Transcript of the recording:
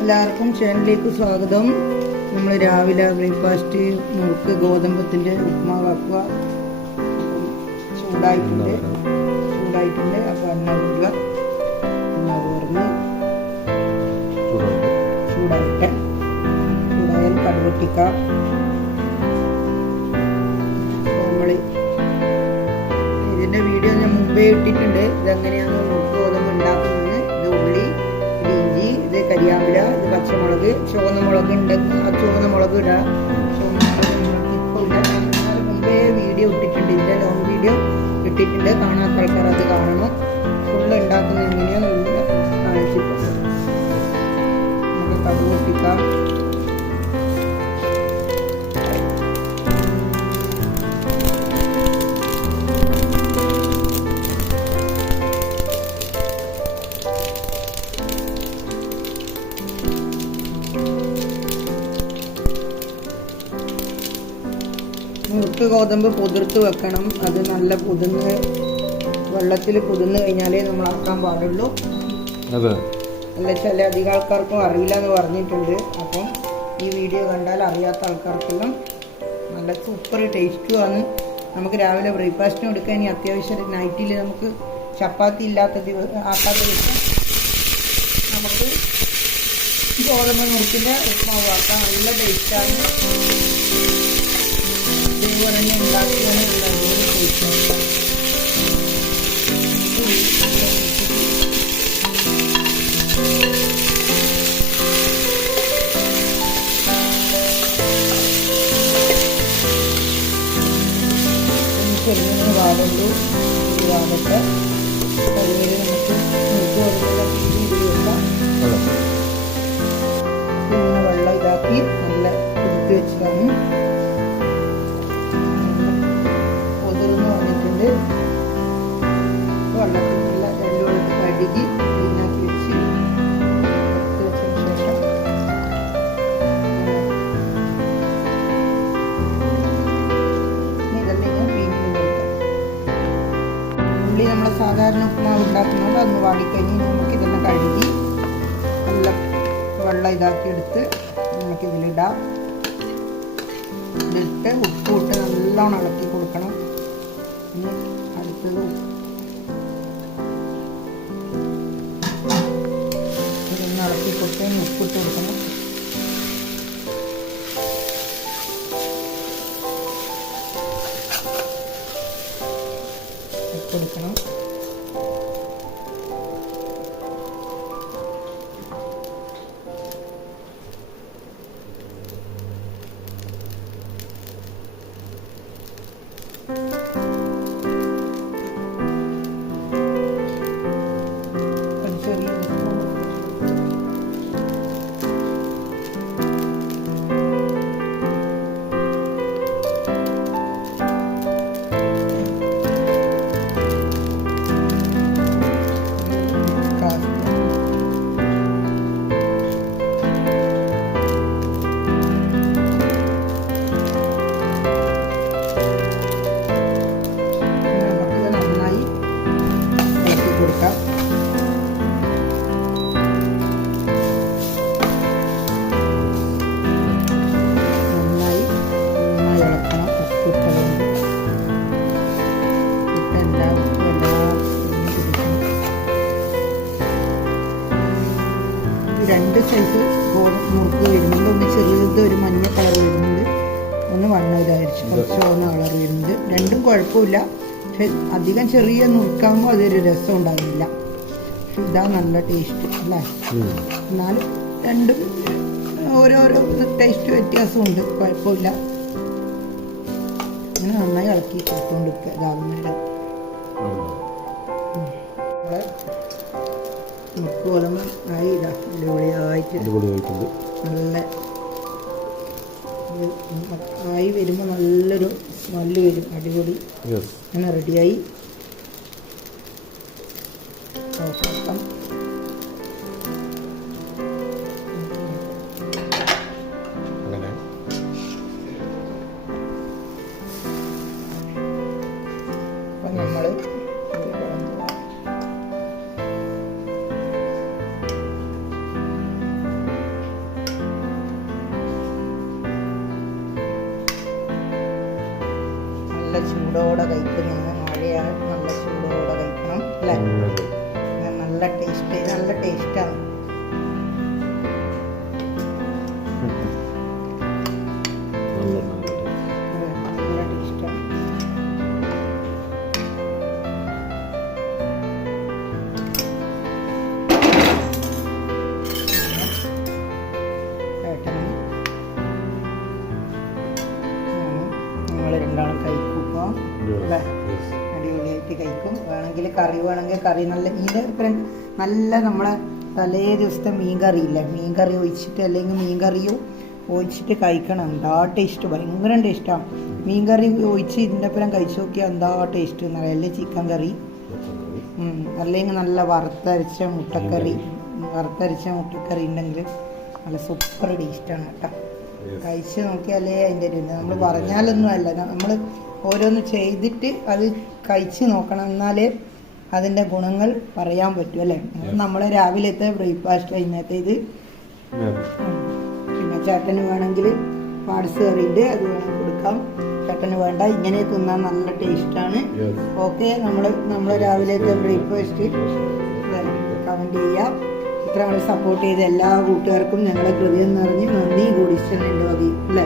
എല്ലാവർക്കും ചാനലിലേക്ക് സ്വാഗതം. നമ്മൾ രാവിലെ ബ്രേക്ക്ഫാസ്റ്റ് മുറുക്ക് ഗോതമ്പത്തിൻ്റെ ഉപ്മാവാക്കുക. ചൂടായിട്ടുണ്ട്. അപ്പോൾ എണ്ണ ഊരുക. എണ്ണ ഊർന്ന് ചൂടായാൽ കടുവട്ടിക്കുക. നമ്മൾ ഇതിൻ്റെ വീഡിയോ ഞാൻ മുമ്പേ ഇട്ടിട്ടുണ്ട്. ഇതെങ്ങനെയാണ് മുറുക്ക് ഗോതമ്പ് ഉണ്ടാക്കുന്നത്. ഇത് ഉള്ളി, ഇഞ്ചി, ഇത് കരിയാമ്പില, ഇത് പച്ചമുളക്, ചുവന്ന മുളക് ഉണ്ട്. ആ ചുവന്ന മുളക് ഇടാം. ചുവന്ന മുളക് ഇപ്പോൾ ഇല്ല. ഞാൻ മുമ്പേ വീഡിയോ ഇട്ടിട്ടുണ്ട്. ഇതിൻ്റെ ലോങ് വീഡിയോ ഇട്ടിട്ടുണ്ട്. കാണാത്ത ആൾക്കാർ അത് കാണണം. ഫുള്ള് ഉണ്ടാക്കുന്നത് എങ്ങനെയാണെന്ന് കാണിച്ചിട്ടുണ്ട്. നമുക്ക് കടുക് പൊട്ടിക്കാം. മുറുക്ക് ഗോതമ്പ് പുതിർത്ത് വെക്കണം. അത് നല്ല വെള്ളത്തിൽ കുതിർന്ന് കഴിഞ്ഞാലേ നമ്മൾ ആക്കാൻ പാടുള്ളൂ. അല്ല, ചില അധികം ആൾക്കാർക്കും അറിയില്ല എന്ന് പറഞ്ഞിട്ടുണ്ട്. അപ്പം ഈ വീഡിയോ കണ്ടാൽ അറിയാത്ത ആൾക്കാർക്കെല്ലാം നല്ല സൂപ്പർ ടേസ്റ്റുമാണ്. നമുക്ക് രാവിലെ ബ്രേക്ക്ഫാസ്റ്റിന് എടുക്കാൻ. ഇനി അത്യാവശ്യം നൈറ്റിൽ നമുക്ക് ചപ്പാത്തി ആക്കാത്ത ദിവസം നമുക്ക് ഗോതമ്പ് മുറുക്കിൻ്റെ ഉപ്മാവ് ആക്കാം. നല്ല ടേസ്റ്റാണ്. ഇതുപോലെ തന്നെ ഉണ്ടാക്കിയാൽ നല്ല അടിപൊളി ടേസ്റ്റാണ്. ചെറുങ്ങനെ വാടുള്ളൂ. ഈ വാടത്തെ കരിമീൻ നമുക്ക് മുറുക്ക് കൊടുക്കുന്ന രീതിയിൽ വെക്കാം. ഇങ്ങനെ വെള്ളം ഇതാക്കി നല്ല കുതിർത്ത് വെച്ചതാണ്. പൊതിർന്ന് വന്നിട്ടുണ്ട്. വെള്ളത്തിൽ നല്ല വെള്ളം കഴുകി ക്ലീനാക്കി വെച്ച് എടുത്ത് വെച്ചതിന് ശേഷം ഇതെല്ലാം ക്ലീനിങ് കൊടുക്കാം. ഉള്ളി നമ്മൾ സാധാരണ ഉപ്മാവ് ഉണ്ടാക്കുന്നത് അതൊന്ന് വാടിക്കഴിഞ്ഞ് നമുക്കിതെല്ലാം കഴുകി നല്ല വെള്ളം ഇതാക്കി എടുത്ത് നമുക്കിതിലിടാം. ഇതിട്ട് ഉപ്പിട്ട് നല്ലോണം ഇളക്കി കൊടുക്കണം. ഇനി അടുത്തത് ഇതൊന്ന് ഇളക്കി കൊടുത്ത് ഉപ്പിട്ട് കൊടുക്കണം. ഉപ്പെടുക്കണം. രണ്ട് സൈസ് മുറുക്ക് വരുന്നുണ്ട്. ഒന്ന് ചെറുത് ഒരു മഞ്ഞ കളർ വരുന്നുണ്ട്, ഒന്ന് വണ്ണ ഇതായിരിക്കും കുറച്ച് ചുവന്ന കളർ വരുന്നുണ്ട്. രണ്ടും കുഴപ്പമില്ല. പക്ഷെ അധികം ചെറിയ നുറുക്കാകുമ്പോൾ അതൊരു രസം ഉണ്ടാകുന്നില്ല. ഇതാ നല്ല ടേസ്റ്റ് അല്ലേ. എന്നാലും രണ്ടും ഓരോരോ ടേസ്റ്റ് വ്യത്യാസമുണ്ട്. കുഴപ്പമില്ല. അങ്ങനെ നന്നായി ഇളക്കി കൊടുത്തുകൊണ്ടിരിക്കുക. ഇതാകുന്നേരം മുറുക്ക് ഗോതമ്പ് ആയി. ഇതാ അടിപൊളിയായിട്ടുണ്ട്. നല്ല ആയി വരുമ്പോൾ നല്ലൊരു സ്മെല്ല് വരും. അടിപൊളി. അങ്ങനെ റെഡിയായി. ഓഫാക്കാം. അപ്പം നമ്മൾ ചൂടോടെ കഴിക്കുന്നത്. മഴയാണ്, നല്ല ചൂടോടെ കഴിക്കണം അല്ലേ? നല്ല ടേസ്റ്റാണ്. രണ്ടാളും കഴിക്കും അല്ലേ? അടിപൊളിയായിട്ട് കഴിക്കും. വേണമെങ്കിൽ കറി നല്ല നല്ല നമ്മളെ തലേ ദിവസത്തെ മീൻ കറി ഒഴിച്ചിട്ട്, അല്ലെങ്കിൽ മീൻ കറിയോ ഒഴിച്ചിട്ട് കഴിക്കണം. എന്താ ടേസ്റ്റ്, ഭയങ്കര ടേസ്റ്റാണ്. മീൻ കറി ഒഴിച്ച് ഇതിൻ്റെ ഒപ്പം കഴിച്ചു നോക്കിയാൽ എന്താ ടേസ്റ്റ് എന്നറിയാം. അല്ലെങ്കിൽ ചിക്കൻ കറി, അല്ലെങ്കിൽ നല്ല വറുത്തരച്ച മുട്ടക്കറി ഉണ്ടെങ്കിൽ നല്ല സൂപ്പർ ടേസ്റ്റാണ് കേട്ടോ. കഴിച്ച് നോക്കിയാലേ അതിൻ്റെ ഒരു നമ്മൾ പറഞ്ഞാലൊന്നും അല്ല, നമ്മൾ ഓരോന്ന് ചെയ്തിട്ട് അത് കഴിച്ച് നോക്കണം, എന്നാലേ അതിൻ്റെ ഗുണങ്ങൾ പറയാൻ പറ്റും അല്ലേ? നമ്മളെ രാവിലത്തെ ബ്രേക്ക്ഫാസ്റ്റ് ഇന്നത്തെ ഇത്. പിന്നെ ചേട്ടന് വേണമെങ്കിൽ പാർട്സ് കറിയുണ്ട്, അത് വേണമെങ്കിൽ കൊടുക്കാം. ചേട്ടന് വേണ്ട, ഇങ്ങനെ തിന്നാൻ നല്ല ടേസ്റ്റാണ്. ഓക്കെ, നമ്മളെ രാവിലത്തെ ബ്രേക്ക്ഫാസ്റ്റ് കമൻറ്റ് ചെയ്യാം. ഇത്ര സപ്പോർട്ട് ചെയ്ത എല്ലാ കൂട്ടുകാർക്കും ഞങ്ങളെ ഹൃദയം നിറഞ്ഞ് നന്ദി കൂടി, ഇഷ്ടം എൻ്റെ വകയും അല്ലേ?